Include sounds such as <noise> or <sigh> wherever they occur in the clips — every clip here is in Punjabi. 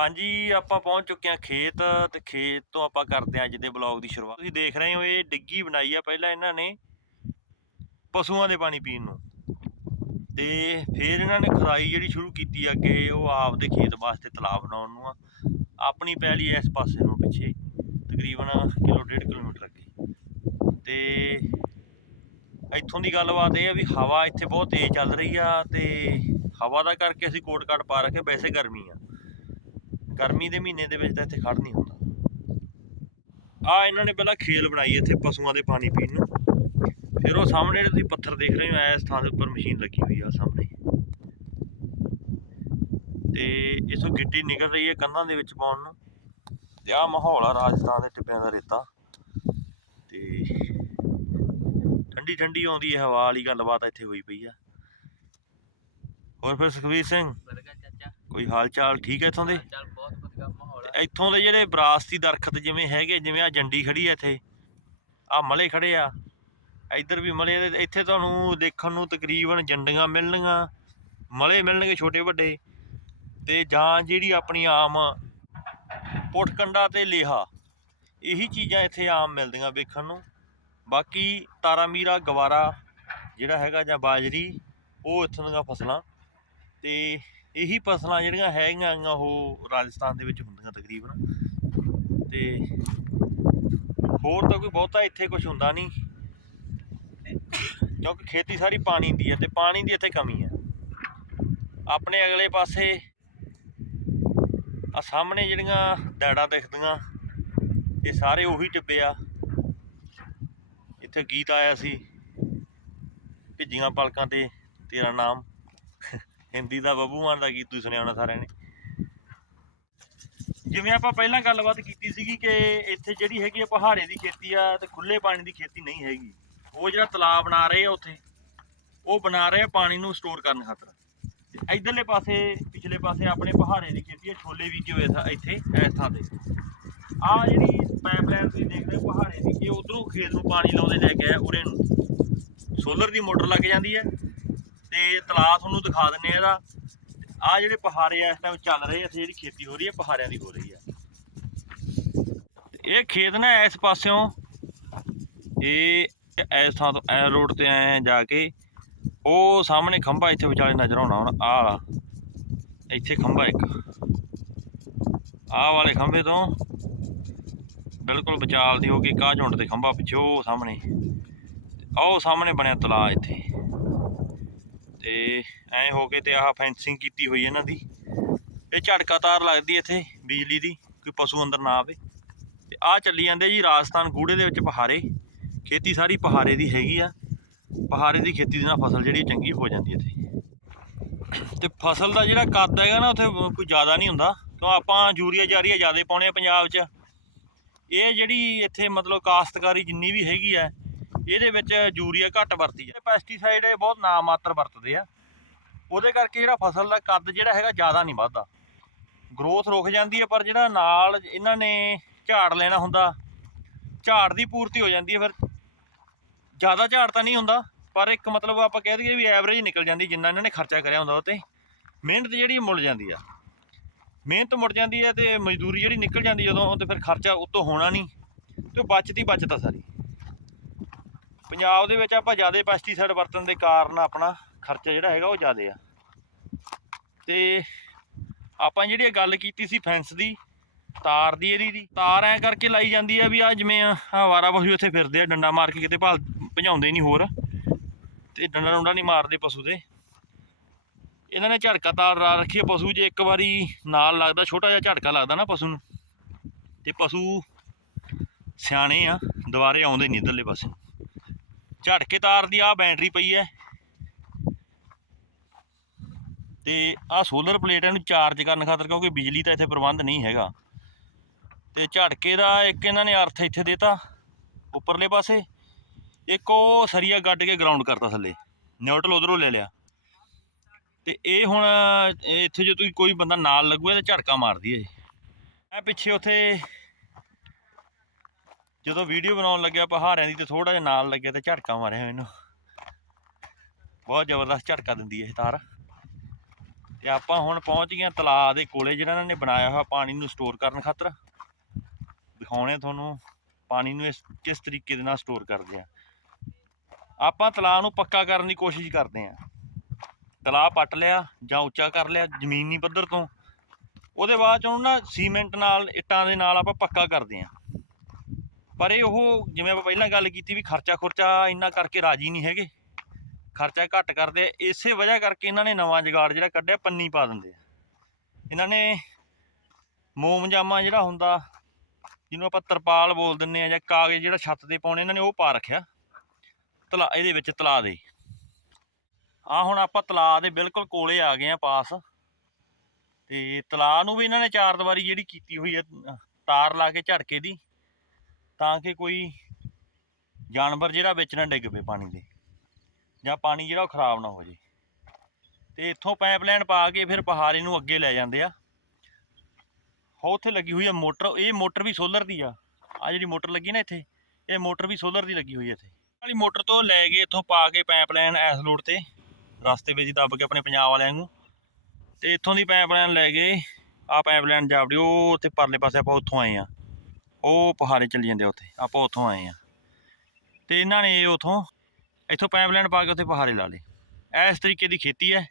ਹਾਂਜੀ, ਆਪਾਂ ਪਹੁੰਚ ਚੁੱਕੇ ਹਾਂ ਖੇਤ ਤੇ ਖੇਤ ਤੋਂ ਆਪਾਂ ਕਰਦੇ ਹਾਂ ਅੱਜ ਦੇ ਬਲੌਗ ਦੀ ਸ਼ੁਰੂਆਤ। ਤੁਸੀਂ ਦੇਖ ਰਹੇ ਹੋ, ਇਹ ਡਿੱਗੀ ਬਣਾਈ ਆ ਪਹਿਲਾਂ ਇਹਨਾਂ ਨੇ ਪਸ਼ੂਆਂ ਦੇ ਪਾਣੀ ਪੀਣ ਨੂੰ। ਤੇ ਫਿਰ ਇਹਨਾਂ ਨੇ ਖੁਦਾਈ ਜਿਹੜੀ ਸ਼ੁਰੂ ਕੀਤੀ ਅੱਗੇ ਉਹ ਆਪਦੇ ਖੇਤ ਵਾਸਤੇ ਤਲਾਬ ਬਣਾਉਣ ਨੂੰ ਆ। ਆਪਣੀ ਪੈਲੀ ਇਸ ਪਾਸੇ ਨੂੰ ਪਿੱਛੇ, ਤਕਰੀਬਨ ਕਿਲੋ ਡੇਢ ਕਿਲੋਮੀਟਰ ਅੱਗੇ। ਤੇ ਇੱਥੋਂ ਦੀ ਗੱਲਬਾਤ ਇਹ ਆ ਵੀ ਹਵਾ ਇੱਥੇ ਬਹੁਤ ਤੇਜ਼ ਚੱਲ ਰਹੀ ਆ ਤੇ ਹਵਾ ਦਾ ਕਰਕੇ ਅਸੀਂ ਕੋਟ ਕਾਟ ਪਾ ਰੱਖੇ, ਵੈਸੇ ਗਰਮੀ ਆ। ਗਰਮੀ ਦੇ ਮਹੀਨੇ ਦੇ ਵਿੱਚ ਤਾਂ ਇੱਥੇ ਖੜ ਨਹੀਂ ਹੁੰਦਾ। ਆ ਇਹਨਾਂ ਨੇ ਪਹਿਲਾਂ ਖੇਲ ਬਣਾਈ ਇੱਥੇ ਪਸ਼ੂਆਂ ਦੇ ਪਾਣੀ ਪੀਣ ਨੂੰ। ਫਿਰ ਉਹ ਸਾਹਮਣੇ ਜਿਹੜੇ ਤੁਸੀਂ ਪੱਥਰ ਦੇਖ ਰਹੇ ਹੋ ਇਸ ਥਾਂ ਦੇ ਉੱਪਰ ਮਸ਼ੀਨ ਲੱਗੀ ਹੋਈ ਆ ਸਾਹਮਣੇ। ਤੇ ਇਸੋਂ ਗਿੱਟੀ ਨਿਕਲ ਰਹੀ ਹੈ ਕੰਧਾਂ ਦੇ ਵਿੱਚ ਪਾਉਣ ਨੂੰ। ਤੇ ਆ ਮਾਹੌਲ ਆ ਰਾਜਸਥਾਨ ਦੇ ਟਿੱਬਿਆਂ ਦਾ ਰੇਤਾ। ਤੇ ਠੰਡੀ ਠੰਡੀ ਆਉਂਦੀ ਹੈ, ਹਵਾ ਵਾਲੀ ਗੱਲਬਾਤ ਇੱਥੇ ਹੋਈ ਪਈ ਆ। ਹੋਰ ਫਿਰ ਸੁਖਵੀਰ ਸਿੰਘ? ਚਾਚਾ। ਕੋਈ ਹਾਲ ਚਾਲ ਠੀਕ ਹੈ ਇੱਥੋਂ ਦੇ? ਚੱਲ ਬਹੁਤ ਵਧੀਆ ਮਾਹੌਲ ਆ। ਇੱਥੋਂ ਦੇ ਜਿਹੜੇ ਵਿਰਾਸਤੀ ਦਰਖਤ ਜਿਵੇਂ ਹੈਗੇ ਜਿਵੇਂ ਆ ਜੰਡੀ ਖੜੀ ਆ ਇੱਥੇ ਆ ਮਲੇ ਖੜੇ ਆ। ਇੱਧਰ ਵੀ ਮਲੇ ਦੇ- ਇੱਥੇ ਤੁਹਾਨੂੰ ਦੇਖਣ ਨੂੰ ਤਕਰੀਬਨ ਜੰਡੀਆਂ ਮਿਲਣਗੀਆਂ ਮਲੇ ਮਿਲਣਗੇ ਛੋਟੇ ਵੱਡੇ। ਤੇ ਜਾਂ ਜਿਹੜੀ ਆਪਣੀ ਆਮ ਪੁੱਠਕੰਡਾ ਤੇ ਲੇਹਾ ਇਹੀ ਚੀਜ਼ਾਂ ਇੱਥੇ ਆਮ ਮਿਲਦੀਆਂ ਵੇਖਣ ਨੂੰ। ਬਾਕੀ ਤਾਰਾ ਮੀਰਾ ਗਵਾਰਾ ਜਿਹੜਾ ਹੈਗਾ ਜਾਂ ਬਾਜਰੀ ਉਹ ਇੱਥੋਂ ਦੀਆਂ ਫਸਲਾਂ। ਤੇ ਇਹੀ ਫਸਲਾਂ ਜਿਹੜੀਆਂ ਹੈਗੀਆਂ ਉਹ ਰਾਜਸਥਾਨ ਦੇ ਵਿੱਚ ਹੁੰਦੀਆਂ ਤਕਰੀਬਨ। ਤੇ ਹੋਰ ਤਾਂ ਕੋਈ ਬਹੁਤਾ ਇੱਥੇ ਕੁਝ ਹੁੰਦਾ ਨਹੀਂ। ਕਿਉਂਕਿ ਖੇਤੀ ਸਾਰੀ ਪਾਣੀ ਦੀ ਹੈ ਤੇ ਪਾਣੀ ਦੀ ਇੱਥੇ ਕਮੀ ਹੈ। ਆਪਣੇ ਅਗਲੇ ਪਾਸੇ ਆ ਸਾਹਮਣੇ ਜਿਹੜੀਆਂ ਡੈੜਾਂ ਦਿਖਦੀਆਂ, ਇਹ ਸਾਰੇ ਉਹੀ ਟਿੱਬੇ ਆ। ਇੱਥੇ ਗੀਤ ਆਇਆ ਸੀ, ਭਿੱਜੀਆਂ ਪਲਕਾਂ ਤੇ ਤੇਰਾ ਨਾਮ। ਹਿੰਦੀ ਦਾ ਬੱਬੂ ਮਾਨ ਦਾ ਗੀਤ ਤੁਸੀਂ ਸੁਣਿਆ ਹੋਣਾ ਸਾਰਿਆਂ ਨੇ। ਜਿਵੇਂ ਆਪਾਂ ਪਹਿਲਾਂ ਗੱਲਬਾਤ ਕੀਤੀ ਸੀਗੀ ਕਿ ਇੱਥੇ ਜਿਹੜੀ ਹੈਗੀ ਆ ਪਹਾੜੇ ਦੀ ਖੇਤੀ ਆ ਤੇ ਖੁੱਲੇ ਪਾਣੀ ਦੀ ਖੇਤੀ ਨਹੀਂ ਹੈਗੀ। ਉਹ ਜਿਹੜਾ ਤਲਾਬ ਬਣਾ ਰਹੇ ਆ ਉੱਥੇ, ਉਹ ਬਣਾ ਰਹੇ ਆ ਪਾਣੀ ਨੂੰ ਸਟੋਰ ਕਰਨ ਖਾਤਰ। ਤੇ ਇਧਰਲੇ ਪਾਸੇ, ਪਿਛਲੇ ਪਾਸੇ ਆਪਣੇ ਪਹਾੜੇ ਦੀ ਖੇਤੀ ਆ, ਛੋਲੇ ਬੀਜੇ ਹੋਏ ਆ ਇੱਥੇ ਇਸ ਥਾਂ ਤੇ। ਆ ਜਿਹੜੀ ਪਾਈਪਲਾਈਨ ਤੁਸੀਂ ਦੇਖ ਰਹੇ ਹੋ ਪਹਾੜੇ ਦੀ, ਇਹ ਉਧਰੋਂ ਖੇਤ ਨੂੰ ਪਾਣੀ ਲਾਉਂਦੇ ਲੈ ਕੇ ਆ ਉਰੇ ਨੂੰ। ਸੋਲਰ ਦੀ ਮੋਟਰ ਲੱਗ ਜਾਂਦੀ ਹੈ ਤੇ ਤਲਾਅ ਤੁਹਾਨੂੰ ਦਿਖਾ ਦਿੰਨੇ ਆ ਇਹਦਾ। ਆ ਜਿਹੜੇ ਪਹਾੜੇ ਆ, ਇਸ ਟਾਈਮ ਚੱਲ ਰਹੇ ਆ, ਇੱਥੇ ਜਿਹੜੀ ਖੇਤੀ ਹੋ ਰਹੀ ਹੈ ਪਹਾੜਿਆਂ ਦੀ ਹੋ ਰਹੀ ਹੈ ਇਹ ਖੇਤ ਨਾ ਇਸ ਪਾਸਿਓਂ, ਇਹ ਇਸ ਥਾਂ ਤੋਂ ਐ ਰੋਡ ਤੇ ਐ ਜਾ ਕੇ, ਉਹ ਸਾਹਮਣੇ ਖੰਭਾ ਇੱਥੇ ਵਿਚਾਲੇ ਨਜ਼ਰ ਆਉਣਾ ਹੁਣ ਆ ਵਾਲਾ। ਇੱਥੇ ਖੰਭਾ ਇੱਕ। ਆ ਵਾਲੇ ਖੰਭੇ ਤੋਂ ਬਿਲਕੁਲ ਵਿਚਾਲ ਦੀ ਹੋ ਕੇ ਕਾਹ ਝੁੰਡ ਤੇ ਖੰਭਾ ਪਿੱਛੇ, ਉਹ ਸਾਹਮਣੇ। ਤੇ ਆਹ ਸਾਹਮਣੇ ਬਣਿਆ ਤਲਾਅ ਇੱਥੇ। ਤੇ ਐ ਹੋ ਕੇ ਤੇ ਆਹ ਫੈਂਸਿੰਗ ਕੀਤੀ ਹੋਈ ਇਹਨਾਂ ਦੀ। ਇਹ ਝਟਕਾ ਤਾਰ ਲੱਗਦੀ ਇੱਥੇ ਬਿਜਲੀ ਦੀ, ਕੋਈ ਪਸ਼ੂ ਅੰਦਰ ਨਾ ਆਵੇ। ਤੇ ਆਹ ਚੱਲੀ ਜਾਂਦੇ ਜੀ ਰਾਜਸਥਾਨ ਗੂੜੇ ਦੇ ਵਿੱਚ ਪਹਾੜੇ। ਖੇਤੀ ਸਾਰੀ ਪਹਾੜੇ ਦੀ ਹੈਗੀ ਆ। ਪਹਾੜੇ ਦੀ ਖੇਤੀ ਦੇ ਨਾਲ ਫਸਲ ਜਿਹੜੀ ਚੰਗੀ ਹੋ ਜਾਂਦੀ ਇੱਥੇ। ਤੇ ਫਸਲ ਦਾ ਜਿਹੜਾ ਕੱਦ ਹੈਗਾ ਨਾ, ਉੱਥੇ ਕੋਈ ਜ਼ਿਆਦਾ ਨਹੀਂ ਹੁੰਦਾ। ਕਿਉਂ ਆਪਾਂ ਯੂਰੀਆ ਜਾਰੀਆ ਜ਼ਿਆਦਾ ਪਾਉਣੇ ਆ ਪੰਜਾਬ 'ਚ। ਇਹ ਜਿਹੜੀ ਇੱਥੇ ਮਤਲਬ ਕਾਸ਼ਤਕਾਰੀ ਜਿੰਨੀ ਵੀ ਹੈਗੀ ਆ ਇਹਦੇ ਵਿੱਚ ਯੂਰੀਆ ਘੱਟ ਵਰਤੀ ਹੈ। ਪੈਸਟੀਸਾਈਡ ਇਹ ਬਹੁਤ ਨਾ ਮਾਤਰ ਵਰਤਦੇ ਆ। ਉਹਦੇ ਕਰਕੇ ਜਿਹੜਾ ਫਸਲ ਦਾ ਕੱਦ ਜਿਹੜਾ ਹੈਗਾ ਜ਼ਿਆਦਾ ਨਹੀਂ ਵੱਧਦਾ। ਗਰੋਥ ਰੁਕ ਜਾਂਦੀ ਹੈ ਪਰ ਜਿਹੜਾ ਨਾਲ ਇਹਨਾਂ ਨੇ ਝਾੜ ਲੈਣਾ ਹੁੰਦਾ, ਝਾੜ ਦੀ ਪੂਰਤੀ ਹੋ ਜਾਂਦੀ ਹੈ ਫਿਰ। ਜ਼ਿਆਦਾ ਝਾੜ ਤਾਂ ਨਹੀਂ ਹੁੰਦਾ, ਪਰ ਇੱਕ ਮਤਲਬ ਆਪਾਂ ਕਹਿ ਦਈਏ ਵੀ ਐਵਰੇਜ ਨਿਕਲ ਜਾਂਦੀ ਜਿੰਨਾ ਇਹਨਾਂ ਨੇ ਖਰਚਾ ਕਰਿਆ ਹੁੰਦਾ ਉਹ ਤੇ ਮਿਹਨਤ ਜਿਹੜੀ ਮੁੱਲ ਜਾਂਦੀ ਆ। ਮਿਹਨਤ ਮੁੜ ਜਾਂਦੀ ਹੈ ਤੇ ਮਜ਼ਦੂਰੀ ਜਿਹੜੀ ਨਿਕਲ ਜਾਂਦੀ ਜਦੋਂ ਤੇ ਫਿਰ ਖਰਚਾ ਉਤੋਂ ਹੋਣਾ ਨਹੀਂ ਤੇ ਉਹ ਬਚਦੀ ਬਚਤ ਆ ਸਾਰੀ। ਪੰਜਾਬ ਦੇ ਵਿੱਚ ਆਪਾਂ ਜ਼ਿਆਦਾ ਪੈਸਟੀਸਾਈਡ ਵਰਤਣ ਦੇ ਕਾਰਨ ਆਪਣਾ ਖਰਚਾ ਜਿਹੜਾ ਹੈਗਾ ਉਹ ਜ਼ਿਆਦਾ ਆ। ਤੇ ਆਪਾਂ ਜਿਹੜੀ ਇਹ ਗੱਲ ਕੀਤੀ ਸੀ ਫੈਂਸ ਦੀ, ਤਾਰ ਦੀ ਇਹਦੀ ਦੀ, ਤਾਰ ਐ ਕਰਕੇ ਲਾਈ ਜਾਂਦੀ ਆ ਵੀ ਆ ਜਿਵੇਂ ਆਹ ਵਾਰਾ ਪਸ਼ੂ ਇੱਥੇ ਫਿਰਦੇ ਆ, ਡੰਡਾ ਮਾਰ ਕੇ ਕਿਤੇ ਭਾਲ ਭਜਾਉਂਦੇ ਨਹੀਂ ਹੋਰ, ਤੇ ਡੰਡਾ ਡੰਡਾ ਨਹੀਂ ਮਾਰਦੇ ਪਸ਼ੂ ਦੇ। ਇਹਨਾਂ ਨੇ ਝਟਕਾ ਤਾਰ ਲਾ ਰੱਖੀ ਆ ਪਸ਼ੂ, ਜੇ ਇੱਕ ਵਾਰੀ ਨਾਲ ਲੱਗਦਾ, ਛੋਟਾ ਜਿਹਾ ਝਟਕਾ ਲੱਗਦਾ ਨਾ ਪਸ਼ੂ ਨੂੰ, ਤੇ ਪਸ਼ੂ ਸਿਆਣੇ ਆ, ਦੁਬਾਰੇ ਆਉਂਦੇ ਨਹੀਂ ਇੱਧਰਲੇ ਪਾਸੇ। ਝਟਕੇ ਤਾਰ ਦੀ ਆ ਬੈਟਰੀ ਪਈ ਹੈ। ਤੇ ਆ ਸੋਲਰ ਪਲੇਟ ਇਹਨੂੰ ਚਾਰਜ ਕਰਨ ਖਾਤਰ ਕਿਉਂਕਿ ਬਿਜਲੀ ਤਾਂ ਇੱਥੇ ਪ੍ਰਬੰਧ ਨਹੀਂ ਹੈਗਾ। ਤੇ ਝਟਕੇ ਦਾ ਇੱਕ ਇਹਨਾਂ ਨੇ ਅਰਥ ਇੱਥੇ ਦੇਤਾ ਉੱਪਰਲੇ ਪਾਸੇ। ਇੱਕ ਉਹ ਸਰੀਆ ਗੱਡ ਕੇ ਗਰਾਊਂਡ ਕਰਤਾ ਥੱਲੇ। ਨਿਊਟਰਲ ਉਧਰੋਂ ਲੈ ਲਿਆ। ਤੇ ਇਹ ਹੁਣ ਇੱਥੇ ਜੇ ਤੁਸੀਂ ਕੋਈ ਬੰਦਾ ਨਾਲ ਲੱਗੂਗਾ ਤਾਂ ਝਟਕਾ ਮਾਰਦੀ ਹੈ। ਇਹ ਪਿੱਛੇ ਉੱਥੇ ਜਦੋਂ ਵੀਡੀਓ ਬਣਾਉਣ ਲੱਗਿਆ ਪਹਾੜਿਆਂ ਦੀ ਤੇ ਥੋੜਾ ਜਿਹਾ ਨਾਲ ਲੱਗਿਆ ਤੇ ਝਟਕਾ ਮਾਰਿਆ ਮੈਨੂੰ। ਬਹੁਤ ਜ਼ਬਰਦਸਤ ਝਟਕਾ ਦਿੰਦੀ ਹੈ ਇਹ ਤਾਰ। ਤੇ ਆਪਾਂ ਹੁਣ ਪਹੁੰਚ ਗਏ ਹਾਂ ਤਲਾਅ ਦੇ ਕੋਲੇ, ਜਿਹੜਾ ਇਹਨਾਂ ਨੇ ਬਣਾਇਆ ਹੋਇਆ ਪਾਣੀ ਨੂੰ ਸਟੋਰ ਕਰਨ ਖਾਤਰ। ਦਿਖਾਉਣੇ ਤੁਹਾਨੂੰ ਪਾਣੀ ਨੂੰ ਇਸ, ਕਿਸ ਤਰੀਕੇ ਦੇ ਨਾਲ ਸਟੋਰ ਕਰਦੇ ਆ। ਆਪਾਂ ਤਲਾਅ ਨੂੰ ਪੱਕਾ ਕਰਨ ਦੀ ਕੋਸ਼ਿਸ਼ ਕਰਦੇ ਆ। ਤਲਾਅ ਪੱਟ ਲਿਆ ਜਾਂ ਉੱਚਾ ਕਰ ਲਿਆ ਜ਼ਮੀਨੀ ਪੱਧਰ ਤੋਂ। ਉਹਦੇ ਬਾਅਦ ਚ ਉਹਨੂੰ ਨਾ ਸੀਮੈਂਟ ਨਾਲ, ਇੱਟਾਂ ਦੇ ਨਾਲ ਆਪਾਂ ਪੱਕਾ ਕਰਦੇ ਆ। ਪਰ ਇਹ ਉਹ ਜਿਵੇਂ ਆਪਾਂ ਪਹਿਲਾਂ ਗੱਲ ਕੀਤੀ ਵੀ ਖਰਚਾ ਖੁਰਚਾ ਇੰਨਾ ਕਰਕੇ ਰਾਜੀ ਨਹੀਂ ਹੈਗੇ। ਖਰਚਾ ਘੱਟ ਕਰਦੇ, ਇਸੇ ਵਜ੍ਹਾ ਕਰਕੇ ਇਹਨਾਂ ਨੇ ਨਵਾਂ ਜੁਗਾੜ ਜਿਹੜਾ ਕੱਢਿਆ, ਪੰਨੀ ਪਾ ਦਿੰਦੇ ਆ। ਇਹਨਾਂ ਨੇ ਮੋਮ ਜਾਮਾ ਜਿਹੜਾ ਹੁੰਦਾ, ਜਿਹਨੂੰ ਆਪਾਂ ਤਰਪਾਲ ਬੋਲ ਦਿੰਨੇ ਆ ਜਾਂ ਕਾਗਜ਼ ਜਿਹੜਾ ਛੱਤ ਤੇ ਪਾਉਣੇ, ਇਹਨਾਂ ਨੇ ਉਹ ਪਾ ਰੱਖਿਆ। ਤਲਾ, ਇਹਦੇ ਵਿੱਚ ਤਲਾ ਦੇ। ਆ ਹੁਣ ਆਪਾਂ ਤਲਾ ਦੇ ਬਿਲਕੁਲ ਕੋਲੇ ਆ ਗਏ ਆ ਪਾਸ। ਤੇ ਤਲਾ ਨੂੰ ਵੀ ਇਹਨਾਂ ਨੇ ਚਾਰ ਦੀਵਾਰੀ ਜਿਹੜੀ ਕੀਤੀ ਹੋਈ ਹੈ ਤਾਰ ਲਾ ਕੇ ਝੜਕੇ ਦੀ। ਤਾਂ ਕਿ ਕੋਈ ਜਾਨਵਰ ਜਿਹੜਾ ਵਿੱਚ ਨਾ ਡਿੱਗ ਪਏ ਪਾਣੀ ਦੇ ਜਾਂ ਪਾਣੀ ਜਿਹੜਾ ਉਹ ਖਰਾਬ ਨਾ ਹੋ ਜੇ। ਤੇ ਇੱਥੋਂ ਪਾਈਪਲਾਈਨ ਪਾ ਕੇ ਫਿਰ ਪਹਾੜੀ ਨੂੰ ਅੱਗੇ ਲੈ ਜਾਂਦੇ ਆ। ਹੋ ਉੱਥੇ ਲੱਗੀ ਹੋਈ ਆ ਮੋਟਰ, ਇਹ ਮੋਟਰ ਵੀ ਸੋਲਰ ਦੀ ਆ। ਆ ਜਿਹੜੀ ਮੋਟਰ ਲੱਗੀ ਨਾ ਇੱਥੇ, ਇਹ ਮੋਟਰ ਵੀ ਸੋਲਰ ਦੀ ਲੱਗੀ ਹੋਈ ਆ ਇੱਥੇ। ਵਾਲੀ ਮੋਟਰ ਤੋਂ ਲੈ ਕੇ ਇੱਥੋਂ ਪਾ ਕੇ ਪਾਈਪਲਾਈਨ ਐਸ ਲੋਡ ਤੇ, ਰਸਤੇ ਵਿੱਚ ਦੱਬ ਕੇ ਆਪਣੇ ਪੰਜਾਬ ਵਾਲਿਆਂ ਨੂੰ। ਤੇ ਇੱਥੋਂ ਦੀ ਪਾਈਪਲਾਈਨ ਲੈ ਕੇ ਆ ਪਾਈਪਲਾਈਨ ਜਾਵੜੀ ਉਹ ਉੱਥੇ ਪਰਲੇ ਪਾਸੇ ਆਪਾਂ ਉੱਥੋਂ ਆਏ ਆ। ਉਹ ਪਹਾੜੇ ਚੱਲੀ ਜਾਂਦੇ ਉੱਥੇ। ਆਪਾਂ ਉੱਥੋਂ ਆਏ ਆ। ਤੇ ਇਹਨਾਂ ਨੇ ਉਥੋਂ ਇੱਥੋਂ ਪਾਈਪਲਾਈਨ ਪਾ ਕੇ ਉੱਥੇ ਪਹਾੜੇ ਲਾ ਲਏ। ਇਸ ਤਰੀਕੇ ਦੀ ਖੇਤੀ ਹੈ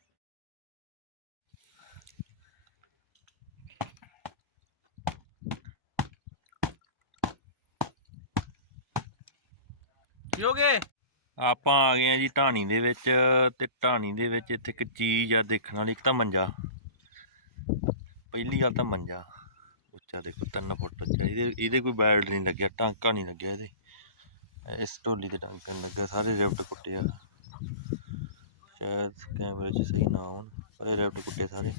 ਗਏ? ਆਪਾਂ ਆ ਗਏ ਆ ਜੀ ਢਾਣੀ ਦੇ ਵਿੱਚ ਤੇ ਢਾਣੀ ਦੇ ਵਿੱਚ ਇੱਥੇ ਇੱਕ ਚੀਜ਼ ਆ ਦੇਖਣ ਵਾਲੀ ਇੱਕ ਤਾਂ ਮੰਜਾ। ਪਹਿਲੀ ਗੱਲ ਤਾਂ ਮੰਜਾ। ਉੱਚਾ ਦੇਖੋ 3 ਫੁੱਟ ਉੱਚਾ ਇਹਦੇ ਇਹਦੇ ਕੋਈ ਬੈਲਟ ਨਹੀਂ ਲੱਗਿਆ, ਟਾਂਕਾ ਨਹੀਂ ਲੱਗਿਆ ਇਹਦੇ। ਇਸ ਢੋਲੀ ਦੇ ਟਾਂਕਾ ਨਹੀਂ ਲੱਗਾ ਸਾਰੇ ਰਿਫਟ ਕੁੱਟੇ ਆ। ਸ਼ਾਇਦ ਕੈਮਰੇ 'ਚ ਸਹੀ ਨਾ ਆਉਣ ਪਰ ਇਹ ਰਿਫਟ ਕੁੱਟੇ ਸਾਰੇ।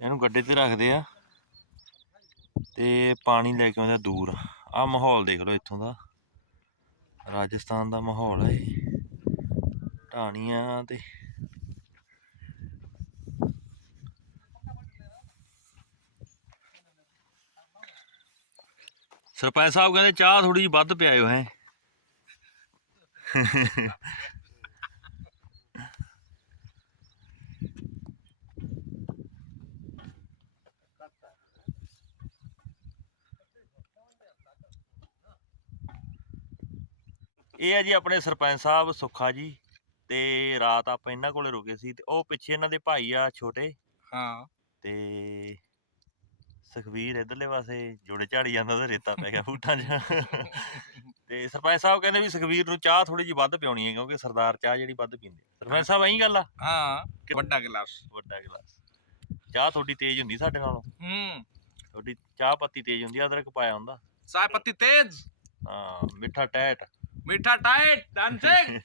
ਇਹਨੂੰ ਗੱਡੇ ਤੇ ਰੱਖਦੇ ਆ ਤੇ ਪਾਣੀ ਲੈ ਕੇ ਆਉਂਦਾ ਦੂਰ। ਆ ਮਾਹੌਲ ਦੇਖ ਲਓ ਇੱਥੋਂ ਦਾ। ਰਾਜਸਥਾਨ ਦਾ ਮਾਹੌਲ ਹੈ ਇਹ। ਢਾਣੀਆਂ ਤੇ ਸਰਪੰਚ ਸਾਹਿਬ ਕਹਿੰਦੇ ਚਾਹ ਥੋੜੀ ਜਿਹੀ ਵੱਧ ਪਿਆਇਓ ਹੈ। ਇਹ ਹੈ ਜੀ ਆਪਣੇ ਸਰਪੰਚ ਸਾਹਿਬ ਸੁੱਖਾ ਜੀ ਤੇ ਰਾਤ ਆਪਾਂ ਇਹਨਾਂ ਕੋਲੇ ਰੁਕੇ ਸੀ ਤੇ ਉਹ ਪਿੱਛੇ ਇਹਨਾਂ ਦੇ ਭਾਈ ਆ ਛੋਟੇ। ਹਾਂ। ਤੇ ਸੁਖਵੀਰ ਇਧਰਲੇ ਪਾਸੇ ਜੋੜੇ ਝਾੜੀ ਜਾਂਦਾ ਉਹਦਾ ਰੇਤਾ ਪੈ ਗਿਆ ਬੂਟਾਂ 'ਚ। <laughs> ਤੇ ਸਰਪੰਚ ਸਾਹਿਬ ਕਹਿੰਦੇ ਵੀ ਸੁਖਵੀਰ ਨੂੰ ਚਾਹ ਥੋੜੀ ਜਿਹੀ ਵੱਧ ਪਿਉਣੀ ਹੈ ਕਿਉਂਕਿ ਸਰਦਾਰ ਚਾਹ ਜਿਹੜੀ ਵੱਧ ਪੀਂਦੇ ਸਰਪੰਚ ਸਾਹਿਬ ਐਂ ਗੱਲ ਆ? ਹਾਂ ਵੱਡਾ ਗਲਾਸ। ਵੱਡਾ ਗਲਾਸ। ਚਾਹ ਥੋੜੀ ਤੇਜ਼ ਹੁੰਦੀ ਸਾਡੇ ਨਾਲੋਂ। ਹੂੰ। ਥੋੜੀ ਚਾਹ ਪੱਤੀ ਤੇਜ਼ ਹੁੰਦੀ ਆ ਅਦਰਕ ਪਾਇਆ ਹੁੰਦਾ। ਚਾਹ ਪੱਤੀ ਤੇਜ਼? ਹਾਂ ਮਿੱਠਾ ਟੈਟ ਮਿੱਠਾ ਟਾਈਟ ਦਾਨ ਸਿੰਘ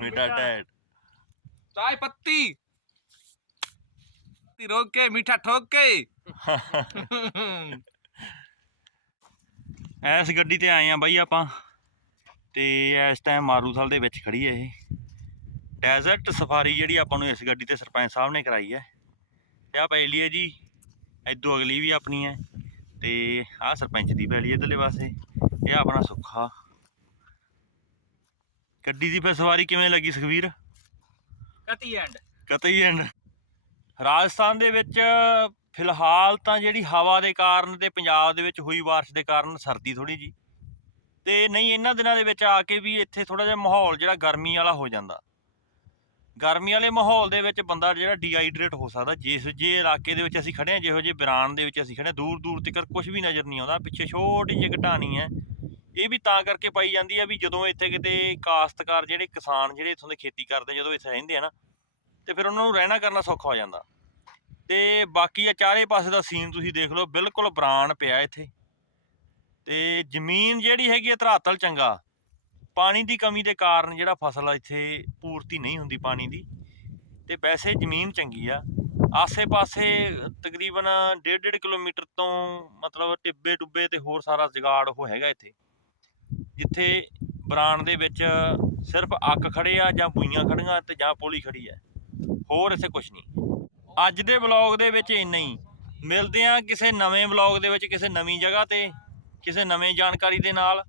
ਮਿੱਠਾ ਟੈਟ ਚਾਹ ਪੱਤੀ। पत्ती रोक के मीठा ठोक के ਐਸ ਗੱਡੀ ਤੇ ਆਏ ਆ ਬਾਈ ਆਪਾਂ ਤੇ ਇਸ ਟਾਈਮ ਮਾਰੂਥਲ ਦੇ ਵਿੱਚ ਖੜੀ ਹੈ ਇਹ ਡੈਜ਼ਰਟ ਸਫਾਰੀ ਜਿਹੜੀ ਆਪਾਂ ਨੂੰ ਇਸ ਗੱਡੀ ਤੇ ਸਰਪੰਚ ਸਾਹਿਬ ਨੇ ਕਰਾਈ ਹੈ ਤੇ ਆ ਪਹਿਲੀ ਹੈ ਜੀ ਇਦੋਂ ਅਗਲੀ ਵੀ ਆਪਣੀ ਹੈ ਤੇ ਆ ਸਰਪੰਚ ਦੀ ਪਹਿਲੀ ਇਧਰਲੇ ਪਾਸੇ ਇਹ ਆਪਣਾ ਸੁੱਖਾ ਗੱਡੀ ਦੀ ਫਿਰ ਸਵਾਰੀ ਕਿਵੇਂ ਲੱਗੀ ਸੁਖਵੀਰ कती एंड ਕਤਈ ਐਂਡ ਰਾਜਸਥਾਨ ਦੇ ਵਿੱਚ ਫਿਲਹਾਲ ਤਾਂ ਜਿਹੜੀ ਹਵਾ ਦੇ ਕਾਰਨ ਤੇ ਪੰਜਾਬ ਦੇ ਵਿੱਚ ਹੋਈ ਬਾਰਿਸ਼ ਦੇ ਕਾਰਨ ਸਰਦੀ ਥੋੜੀ ਜੀ। ਤੇ ਨਹੀਂ ਇਹਨਾਂ ਦਿਨਾਂ ਦੇ ਵਿੱਚ ਆ ਕੇ ਵੀ ਇੱਥੇ ਥੋੜਾ ਜਿਹਾ ਮਾਹੌਲ ਜਿਹੜਾ ਗਰਮੀ ਵਾਲਾ ਹੋ ਜਾਂਦਾ। ਗਰਮੀ ਵਾਲੇ ਮਾਹੌਲ ਦੇ ਵਿੱਚ ਬੰਦਾ ਜਿਹੜਾ ਡੀਹਾਈਡਰੇਟ ਹੋ ਸਕਦਾ ਜਿਸ ਜੇ ਇਲਾਕੇ ਦੇ ਵਿੱਚ ਅਸੀਂ ਖੜੇ ਹਾਂ ਜਿਹੋ ਜਿਹੇ ਬਿਰਾਨ ਦੇ ਵਿੱਚ ਅਸੀਂ ਖੜੇ ਹਾਂ, ਦੂਰ ਦੂਰ ਤੱਕ ਕੁਝ ਵੀ ਨਜ਼ਰ ਨਹੀਂ ਆਉਂਦਾ ਪਿੱਛੇ ਛੋਟੀ ਜਿਹੀ ਘਟਾਣੀ ਹੈ। ਇਹ ਵੀ ਤਾਂ ਕਰਕੇ ਪਾਈ ਜਾਂਦੀ ਹੈ ਵੀ ਜਦੋਂ ਇੱਥੇ ਕਿਤੇ ਕਾਸ਼ਤਕਾਰ ਜਿਹੜੇ ਕਿਸਾਨ ਜਿਹੜੇ ਇੱਥੋਂ ਦੇ ਖੇਤੀ ਕਰਦੇ ਜਦੋਂ ਇੱਥੇ ਰਹਿੰਦੇ ਆ ਨਾ ਤੇ ਫਿਰ ਉਹਨਾਂ ਨੂੰ ਰਹਿਣਾ ਕਰਨਾ ਸੌਖਾ ਹੋ ਜਾਂਦਾ। ਤੇ ਬਾਕੀ ਆ ਚਾਰੇ ਪਾਸੇ ਦਾ ਸੀਨ ਤੁਸੀਂ ਦੇਖ ਲਓ, ਬਿਲਕੁਲ ਬਰਾਨ ਪਿਆ ਇੱਥੇ। ਤੇ ਜ਼ਮੀਨ ਜਿਹੜੀ ਹੈਗੀ ਆ ਧਰਾਤਲ ਚੰਗਾ। ਪਾਣੀ ਦੀ ਕਮੀ ਦੇ ਕਾਰਨ ਜਿਹੜਾ ਫਸਲ ਇੱਥੇ ਪੂਰਤੀ ਨਹੀਂ ਹੁੰਦੀ ਪਾਣੀ ਦੀ। ਤੇ ਵੈਸੇ ਜ਼ਮੀਨ ਚੰਗੀ ਆ। ਆਸੇ-ਪਾਸੇ ਤਕਰੀਬਨ 1.5 ਕਿਲੋਮੀਟਰ ਤੋਂ ਮਤਲਬ ਟਿੱਬੇ ਟੁੱਬੇ ਤੇ ਹੋਰ ਸਾਰਾ ਜਗਾੜ ਉਹ ਹੈਗਾ ਇੱਥੇ। ਜਿੱਥੇ ਬਰਾਨ ਦੇ ਵਿੱਚ ਸਿਰਫ ਅੱਕ ਖੜੇ ਆ ਜਾਂ ਬੂਈਆਂ ਖੜੀਆਂ ਤੇ ਜਾਂ ਪੋਲੀ ਖੜੀ ਹੈ ਹੋਰ ਇੱਥੇ ਕੁਝ ਨਹੀਂ। ਅੱਜ ਦੇ ਵਲੌਗ ਦੇ ਵਿੱਚ ਇੰਨਾ ਹੀ। ਮਿਲਦੇ ਆ ਕਿਸੇ ਨਵੇਂ ਵਲੌਗ ਦੇ ਵਿੱਚ ਕਿਸੇ ਨਵੀਂ ਜਗ੍ਹਾ ਤੇ, ਕਿਸੇ ਨਵੇਂ ਜਾਣਕਾਰੀ ਦੇ ਨਾਲ।